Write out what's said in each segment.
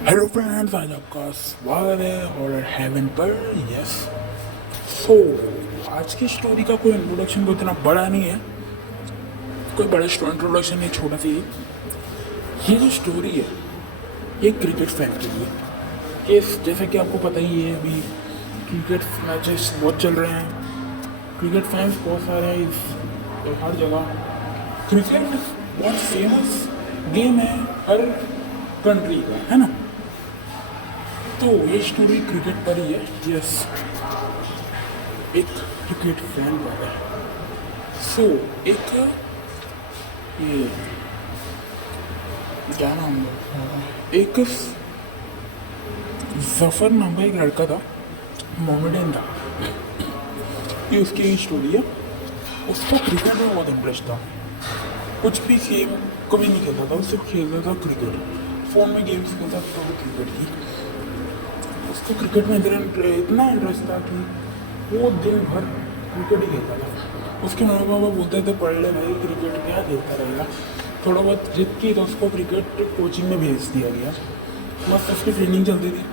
Hello friends, आज आपका स्वागत है हॉरर हेवन पर। यस। सो आज की स्टोरी का कोई इंट्रोडक्शन को इतना बड़ा नहीं है, कोई बड़ा इंट्रोडक्शन नहीं, छोटा सी ये जो स्टोरी है ये क्रिकेट फैन के लिए। ये जैसे कि आपको पता ही है, अभी क्रिकेट मैचेस बहुत चल रहे हैं, क्रिकेट फैंस बहुत सारे हैं हर जगह। क्रिकेट बहुत फेमस गेम है हर कंट्री का, है ना। तो ये स्टोरी क्रिकेट पर ही है। यस, एक क्रिकेट फैन पर है। सो एक ये क्या नाम है, एक जफर नाम का एक लड़का था, मोमेडियन था। ये उसकी स्टोरी है। उसको क्रिकेट में बहुत इंटरेस्ट था, कुछ भी गेम कभी नहीं खेलता था, वो सिर्फ खेलता था क्रिकेट। फ़ोन में गेम्स खेलता था वो क्रिकेट की। उसको क्रिकेट में इतना इंटरेस्ट था कि वो दिन भर क्रिकेट ही खेलता था। उसके माँ बाबा बोलते थे, पढ़ ले भाई, क्रिकेट क्या खेलता रहेगा। थोड़ा बहुत जिद की तो उसको क्रिकेट कोचिंग में भेज दिया गया। बस उसकी ट्रेनिंग चलती थी,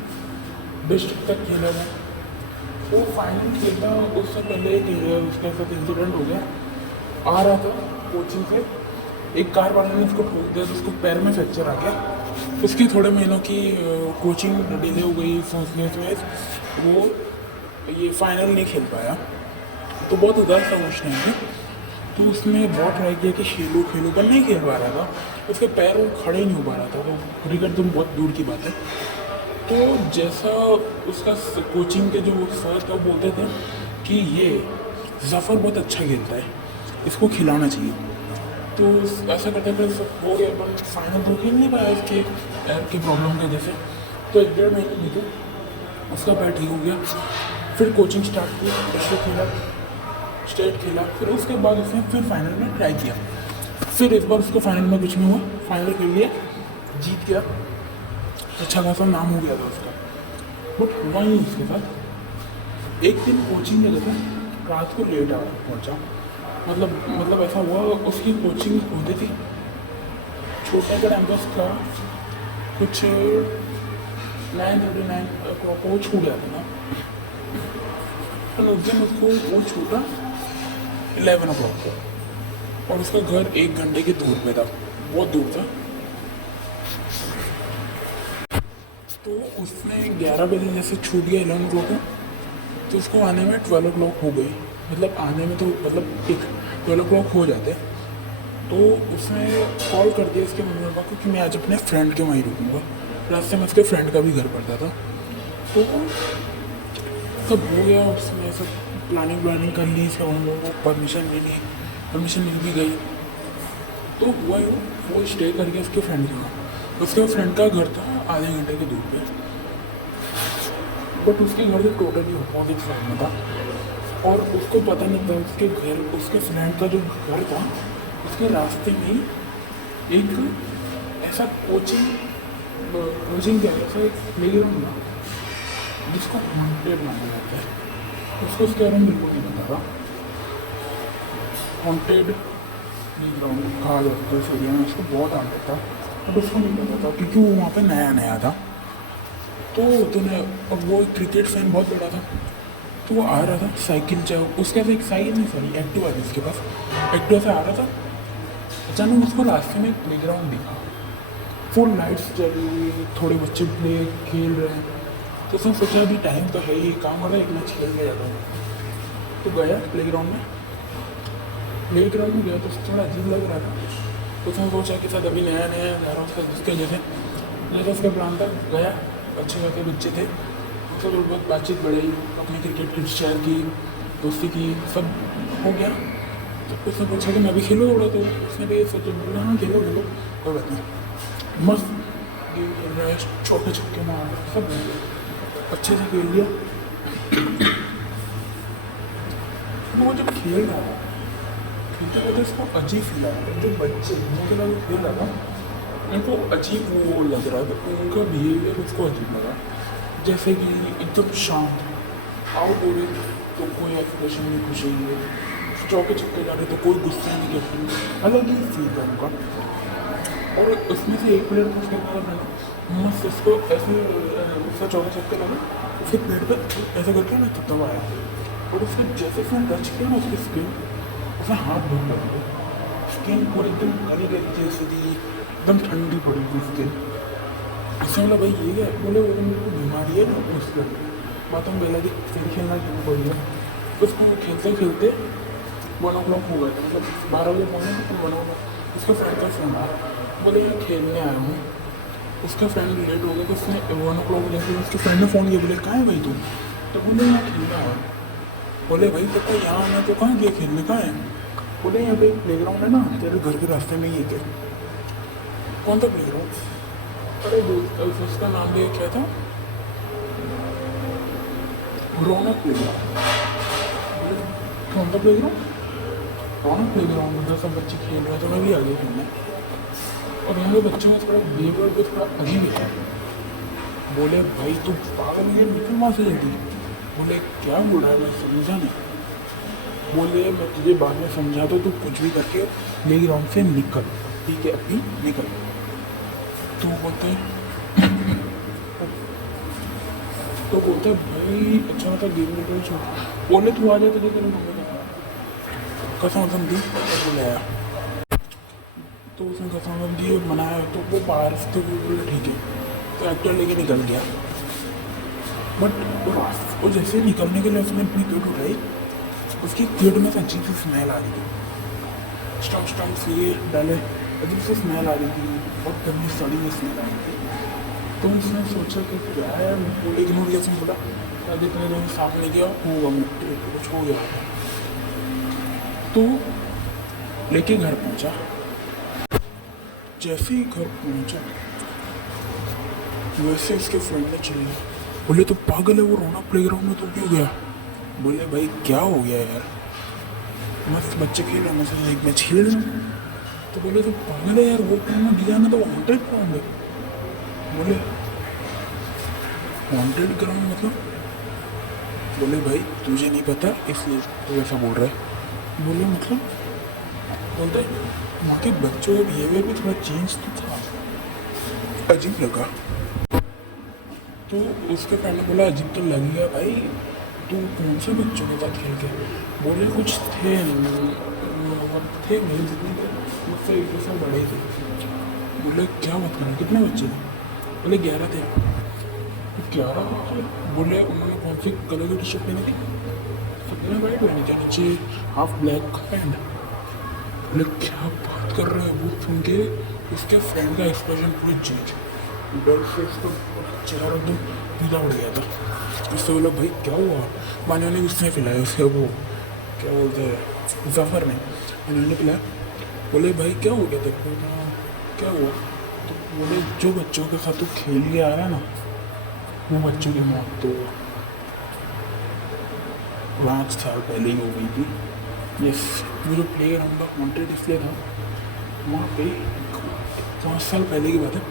डिस्ट्रिक्ट तक खेला था। वो फाइनल खेलता, उससे पहले उसके साथ इंसिडेंट हो गया। आ रहा था कोचिंग से, एक कार वाले ने उसको ठोक दिया तो उसको पैर में फ्रैक्चर आ गया। उसकी थोड़े महीनों की कोचिंग डिले हो गई। फर्स्ट मैच वो ये फाइनल नहीं खेल पाया, तो बहुत उदास था उस टाइम पे। तो उसने बहुत ट्राई किया कि खेलो खेलो, पर नहीं खेल पा रहा था। उसके पैर वो खड़े नहीं हो पा रहा था, तो क्रिकेट तो बहुत दूर की बात है। तो जैसा उसका कोचिंग के जो सर था बोलते थे कि ये जफ़र बहुत अच्छा खेलता है, इसको खिलाना चाहिए। तो ऐसा करते करते सब हो गया, पर फाइनल तो खेल नहीं पाया इसके पैर की प्रॉब्लम की वजह से। तो 1-1.5 महीने बीते, उसका पैर ठीक हो गया। फिर कोचिंग स्टार्ट की, डिस्ट्रिक्ट खेला, स्टेट खेला। फिर उसके बाद उसने फिर फाइनल में ट्राई किया। फिर इस बार उसको फाइनल में कुछ नहीं हुआ, फाइनल खेल लिया, जीत गया, अच्छा खासा नाम हो गया था उसका। बट हुआ नहीं उसके साथ। एक दिन कोचिंग जगह पे रात को लेट आ पहुँचा। मतलब ऐसा हुआ, उसकी कोचिंग होती थी छोटे का टाइम पर, उसका कुछ 9:39 को वो छूट जाता था। पर उस दिन उसको वो छूटा 11 o'clock को, और उसका घर 1 घंटे की दूर पे था, बहुत दूर था। तो उसने 11 बजे जैसे छूट गया 11 o'clock को, तो उसको आने में 12 o'clock हो गई। मतलब आने में तो मतलब एक 12 o'clock हो जाते। तो उसने कॉल कर दिया उसके मम्मी पापा को कि मैं आज अपने फ्रेंड के वहीं रुकूँगा। रास्ते में उसके फ्रेंड का भी घर पड़ता था। तो सब हो गया, उसने सब प्लानिंग कर ली, इसके मम्मी पापा को परमिशन मिल भी गई। तो हुआ यूँ, वो स्टे कर गया उसके फ्रेंड के वहाँ। उसके फ्रेंड का घर था आधे घंटे की दूर पे, बट उसके घर से टोटली अपोजिट साइड में था। और उसको पता नहीं था उसके फ्रेंड का जो घर था, उसके रास्ते में ही एक ऐसा कोचिंग क्या ऐसा एक प्ले ग्राउंड था जिसको हॉन्टेड माना जाता है। उसको उसके बारे में बिल्कुल नहीं पता था। हॉन्टेड प्ले ग्राउंड कहा जाता है इस एरिया में, उसको बहुत हॉन्टेड था, बट उसको नहीं पता था क्योंकि वो वहाँ पे नया था। तो अब वो क्रिकेट फैन बहुत बड़ा था। तो वो आ रहा था साइकिल, चाहे उसके पास एक साइकिल नहीं, सॉरी एक्टिवा थी उसके पास। एक्टिवा से आ रहा था, अचानक उसको रास्ते में एक प्ले ग्राउंड दिखा, फुल लाइट्स जल रही, थोड़े बच्चे खेल रहे हैं। तो उसने सोचा अभी टाइम तो है ही, काम कर रहा है, एक मैच खेल के जाता हूँ। तो गया प्ले ग्राउंड में गया तो उसको थोड़ा अजीब लग रहा था। तो उसने सोचा कि शायद अभी नया जा रहा हूँ, उसके जैसे उसका प्लान था। गया, अच्छे खासे बच्चे थे, उससे थोड़ी बहुत बातचीत बढ़ी, अपनी क्रिकेट की शेयर की, दोस्ती की, सब हो गया। तो उसने पूछा कि मैं भी खेलूँ थोड़ा, तो उसने भी सोचा, बोला हाँ खेलो कोई बात नहीं। मस्त गेम खेल रहा है, छोटे छक्के मार रहा है, सब अच्छे से खेल लिया। वो जब खेल रहा था, खेलते खेलते उसको अजीब फील आ रहा था। जो बच्चे जिनके साथ वो खेल रहा था उनको अजीब वो लग रहा था, उनका बिहेवियर उसको अजीब लगा। जैसे कि एकदम शांत, आउट हो रहे तो कोई एक्सप्रेशन नहीं, खुशी नहीं, चौके छक्के जा रहे तो कोई गुस्सा नहीं करते, अलग ही फील था उनका। और उसमें से एक प्लेयर को उसके बाद मैंने मस्त उसको ऐसे उसका 14 चक्कर लगा, उसके पेट पे ऐसा करके ना तब आया, और उसके जैसे उसने टच किया ना उसकी स्किन, उसने हाथ धो लगा, स्किन पूरी एकदम काली काली जैसी थी, एकदम ठंडी पड़ी थी स्किन। उसने बोला भाई ये क्या, बोले वो मेरे को बीमारी है ना उसका बात, हम बोला कि फिर खेलना शुरू कर दिया। उसको खेलते खेलते 1 o'clock हो गया था, मतलब 12 बजे पहुँचे तो 1 o'clock। उसका फ्रेंड का फोन आया, बोले यार खेलने आया हूँ। उसका फ्रेंड लेट हो गया तो उसने 1 o'clock जैसे उसके फ्रेंड ने फ़ोन किया, बोले कहाँ है भाई तू, तो बोले यहाँ खेलने आया। बोले भाई पता यहाँ आना तो कहाँ गया, खेलने कहाँ है, बोले यहाँ पे प्ले ग्राउंड है ना तेरे घर के रास्ते में ही है। कौन था प्ले ग्राउंड, अरे दोस्त उसका नाम लिया क्या था, रौनक प्ले ग्राउंड। कौन सा प्ले ग्राउंड, रौनक प्ले ग्राउंड, उधर सब बच्चे खेल रहे हैं तो मैं भी आ गया खेलने। और यहाँ के बच्चों में थोड़ा बिहेवियर भी थोड़ा अजीब है। बोले भाई तू पागल है, निकल वहाँ से जल्दी। बोले क्या बोल रहा है, मैं समझा नहीं। बोले मैं तुझे बाद में समझा तो तू कुछ भी करके प्ले ग्राउंड से निकल, ठीक है अभी निकल। तो बोलते तो बोलते भाई अच्छा मतलब गेम में छोड़, बोले तू आ जाए तुझे तेरे मम्मी का कसम कसम दी, तो बोले आया तो उसने कसम दी मनाया, तो वो बाहर से बोले ठीक है, तो एक्टर लेके निकल गया। बट वो जैसे निकलने के लिए उसने अपनी किट उठाई, उसकी किट में से अजीब सी स्मेल आ रही थी, स्टम्प स्टम्प से डाले अजीब सी स्मेल आ रही थी, बहुत गंदी सड़ी हुई स्मेल आ रही थी। तो उसने सोचा कि क्या है, बोले इग्नोर किया, उसने बोला शायद इतने दिन सामने गया होगा मिट्टी कुछ हो गया। तो लेके घर पहुंचा, जैसे ही घर पहुंचा वैसे उसके फ्रेंड ने चले, बोले तो पागल है, वो रौनक प्ले ग्राउंड में तो क्यों गया। बोले भाई क्या हो गया यार, मस्त बच्चे खेल रहे हैं, एक मैच खेल रहे हैं। तो बोले तो पागल है यार, वो ग्राउंड गया ना तो हॉन्टेड ग्राउंड है। बोले हॉन्टेड ग्राउंड मतलब, बोले भाई तुझे नहीं पता इसलिए तो ऐसा बोल रहा है। बोले मतलब, बोलते वहाँ के बच्चों का बिहेवियर भी थोड़ा चेंज तो था, अजीब लगा। तो उसके फ्रेंड ने बोला अजीब तो लग गया भाई, तू कौन से बच्चों के साथ खेल के। बोले कुछ थे मेरे जितने थे, मुझसे 1 साल बड़े थे। बोले क्या बात करना, कितने बच्चे थे, बोले 11 थे। 11 बच्चे, बोले उन्होंने कौन सी कलर की टी शर्ट पहनी थी, सबने वाइट पहनी थी, नीचे हाफ ब्लैक पैंट। बोले क्या बात कर रहे हैं, वो सुन के उसके फ्रेंड का एक्सप्रेशन पूरी चेंज, डर से उसका चेहरा एकदम पीला पड़ गया था। उससे बोला भाई क्या हुआ, माने ने उसने पिलाया उसे, वो क्या बोलते हैं जफ़र ने, उन्होंने पिलाया। बोले भाई क्या हो गया तेरे को, क्या हुआ। तो बोले जो बच्चों के साथ तू खेल के आ रहा है ना, वो बच्चों की मौत तो 5 साल पहले ही हो गई थी। यस, वो जो प्ले ग्राउंड का हॉन्टेड इसलिए था, वहाँ पे 5 साल पहले की बात है,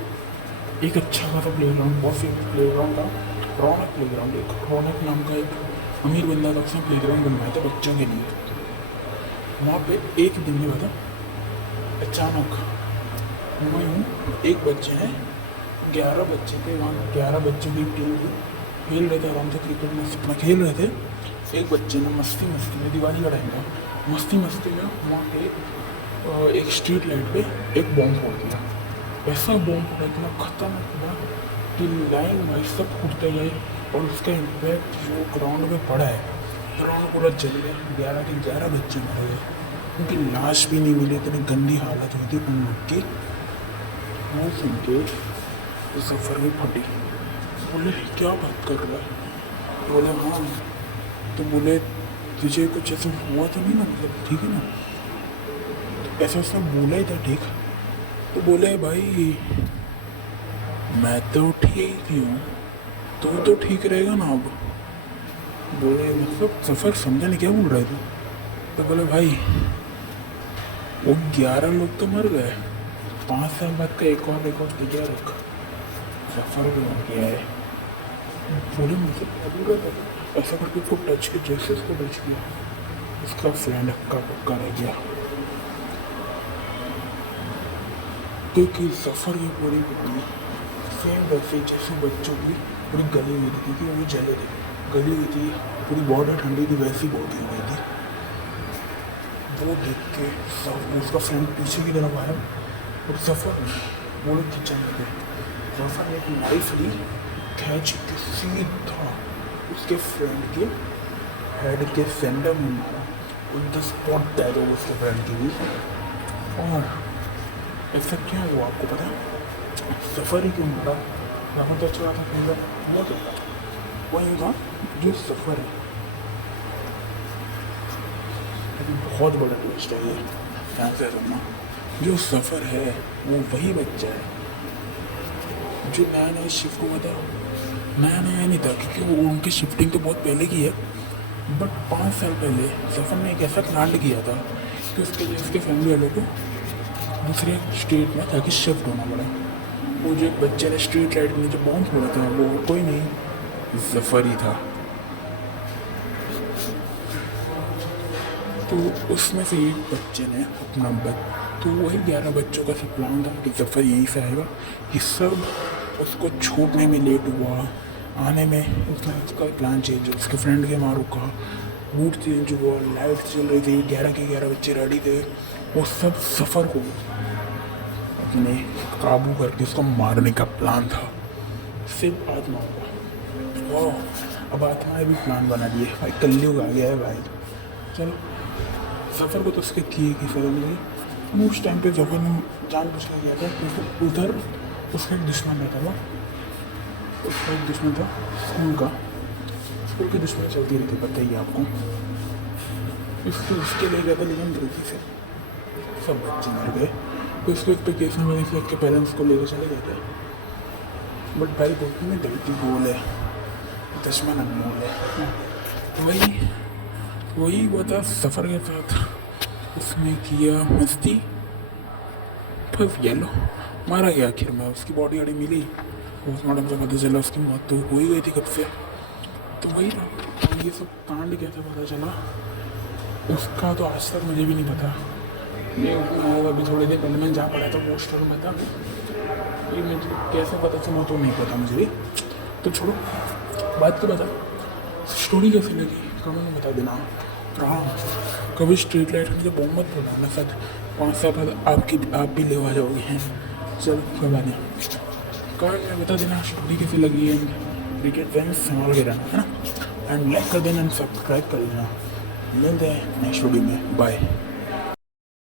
एक अच्छा खासा प्ले ग्राउंड, बहुत फेमस प्ले ग्राउंड था, रौनक प्ले ग्राउंड। एक रौनक नाम का एक अमीर बंदा था, उसने प्ले ग्राउंड बनवाया था बच्चों के लिए। वहाँ पे एक दिन की बात है, अचानक एक बच्चे हैं, 11 बच्चे थे वहाँ, 11 बच्चों की टीम थी, खेल रहे थे आराम से क्रिकेट में अपना खेल रहे थे। एक बच्चे ने मस्ती में, दिवाली का टाइम था, मस्ती में वहाँ पे एक स्ट्रीट लाइट पे एक बॉम्ब फोड़ दिया। ऐसा बॉम्ब फोड़ा, इतना खतरनाक हुआ कि लाइन वाइज सब फूटते गए, और उसका इम्पैक्ट जो ग्राउंड में पड़ा है, ग्राउंड पूरा जल गया, 11 के 11 बच्चे मर गए, उनकी लाश भी नहीं मिली, इतनी गंदी हालत हुई थी उन लोग की। वो सुन के जफ़र भी फटी। बोले क्या बात कर रहा है, बोले हाँ। तो बोले तुझे कुछ ऐसा हुआ तो नहीं ना, मतलब ठीक है ना, तो ऐसा उसने बोला ही था ठीक। तो बोले भाई मैं तो ठीक ही हूँ, तो ठीक रहेगा ना अब। बोले मतलब जफ़र समझा नहीं क्या बोल रहा है तू। तो बोले भाई वो 11 लोग तो मर गए, 5 साल बाद का एक और रिकॉर्ड तैयार रखा, जफ़र भी मर गया है। बोले मुझे क्या बोल रहा था, ऐसा करके उसको टच किया, जैसे उसको टच किया उसका फ्रेंड हक्का पक्का रह गया। क्योंकि सफ़र की पूरी पूरी सेम वैसे जैसे बच्चों की पूरी गली हुई थी, क्योंकि वो जले थे, गली हुई थी, पूरी बॉर्डर ठंडी थी, वैसी बॉडी हो गई थी। वो देख के सब उसका फ्रेंड पीछे की तरफ आया और सफ़र वो लोग किचन में गए। सफ़र ने एक नाइफ ली, खींच के सीधा उसके फ्रेंड के हेड के सेंटर में मारा। उन द स्पॉट डेड हो उसके फ्रेंड की भी। और ऐसा क्या हुआ आपको पता है? सफ़र ही क्यों मारा? यहाँ तो चला था पहले वो ये था जो सफ़र है। लेकिन बहुत बड़ा ट्विस्ट है ये, ध्यान से सुनना। जो सफ़र है वो वही बच्चा है जो नया नया शिफ्ट हुआ था। नया नया नहीं था, क्योंकि वो उनकी शिफ्टिंग तो बहुत पहले की है, बट 5 साल पहले सफ़र ने एक ऐसा प्लान किया था कि उसके फैमिली वालों को दूसरे स्टेट में ताकि शिफ्ट होना पड़ा। वो जो एक बच्चे ने स्ट्रीट लाइट के नीचे बॉम्ब फोड़ा था वो कोई नहीं, सफ़र ही था। तो उसमें से एक बच्चे ने अपना तो वही 11 बच्चों का सब प्लान था कि सफ़र यहीं से आएगा। ये सब उसको छूटने में लेट हुआ, आने में उसका प्लान चेंज हुआ, उसके फ्रेंड के मारू का रूट चेंज हुआ, लाइट चल रही थी, 11 के 11 बच्चे रेडी थे। वो सब सफ़र को अपने काबू करके उसको मारने का प्लान था। सिर्फ आत्मा होगा वाह, अब आत्मा ने भी प्लान बना लिए भाई, कलयुग आ गया है भाई। चलो सफ़र को तो उसके किए की सज़ा मिली। उस टाइम पे सफ़र ने जान बुझ के गया था, क्योंकि उधर उसका एक दुश्मन रहता था। उसका एक दुश्मन था स्कूल का, स्कूल की दुश्मनी चलती रहती, पता ही है आपको। उसके ले गया था, लेकिन गलती से सब बच्चे मर गए। तो उसको एक पे केस में मैंने उसके पेरेंट्स को लेकर चले गए थे, बट भाई बोलते में गलती बोल है, दुश्मन अनमोल है। वही हुआ था सफ़र के साथ। उसने किया मस्ती, फंस गया, लो मारा गया आखिर में। उसकी बॉडी वाड़ी मिली, पोस्टमार्टम से पता चला उसकी मौत तो हो ही गई थी कब से। तो वही था, तो ये सब कांड कैसे पता चला उसका तो आज तक मुझे भी नहीं पता। ये अभी थोड़े दिन पहले मैं जा पड़ा था पोस्टर में था, ये मुझे कैसे पता चला तो नहीं पता मुझे भी। तो छोड़ो बात तो बता, स्टोरी कैसे लगी कमेंट में बता देना। हाँ, कभी स्ट्रीट लाइट में जब मत बोलना, सच 5 साल बाद आप भी ले आ जाओगे हैं। चलो कोई बात नहीं, कमेंट में बता देना स्टोरी कैसी लगी है। क्रिकेट फैंस संभाल के रहना है ना, एंड लाइक कर देना एंड सब्सक्राइब कर देना। मिलते हैं नेक्स्ट वीडियो में, बाय।